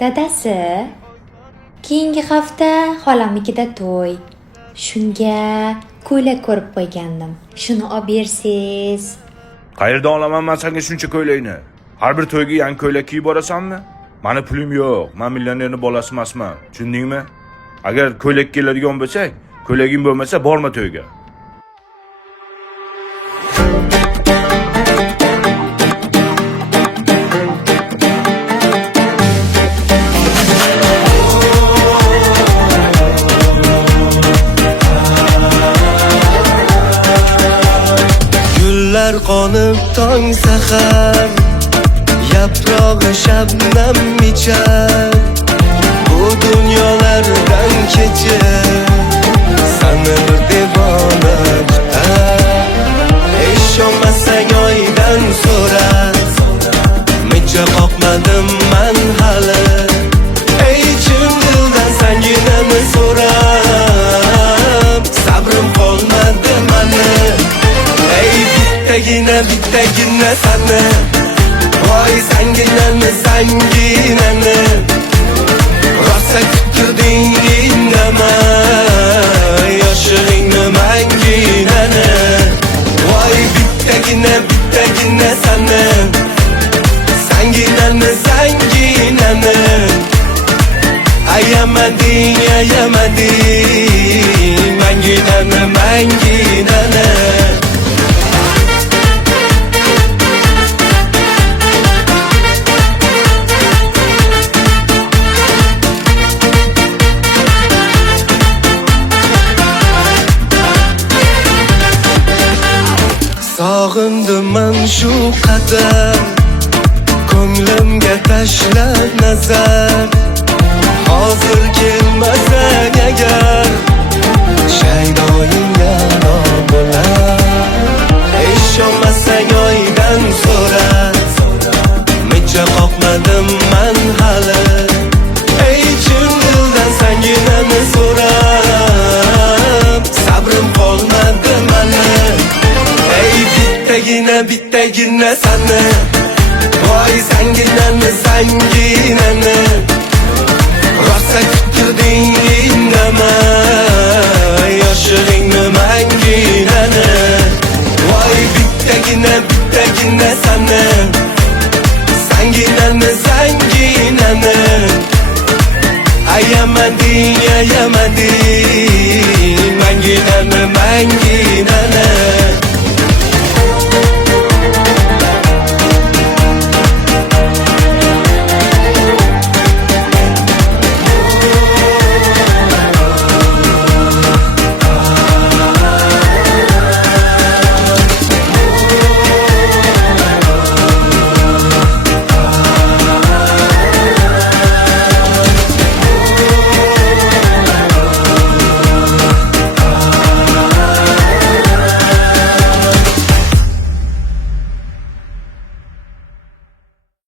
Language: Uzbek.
Dadasi, keyingi hafta xolamnikida to'y. Shunga ko'ylak ko'rib qo'ygandim. Shuni olib bersiz. Qayerdan olaman men senga shuncha ko'ylakni? Har bir to'yga yangi ko'ylak kiyib borasanmi? Mani pulim yo'q. Men millionerning bolasi emasman. Tushundingmi? Agar ko'ylak keladigan bo'lsak, ko'ylaging bo'lmasa borma to'yga. Gullar qonib tong sahar, yaprog'i shabnam ichar. Bu dunyolardan kechib sani bir devona kutar. Ishonmasang oydan so'ra, mencha qoqmadim man hali. Ey chin dildan sanginani so'rab, sabrim qolmadi mani. Ey bittagina sani, voy sanginani sanginani. Rosa kutding indamay, yoshiringni manginani. Voy bittagina sani, sanginani sanginani. Ayamading manginani manginani. Sog'indim man shu qadar, ko'nglimga tashla nazar. Hozir kelmasang agar, shaydoying yano bo'lar. Ishonmasang oydan so'ra, mencha qoqmadim man hali. Ey chin dildan sanginani so'rab, sabrim qolmadi mani. Bittagina sani, voy sanginani sanginani. Rosa kutding indamay, yoshiringni manginani. Voy bittagina sani,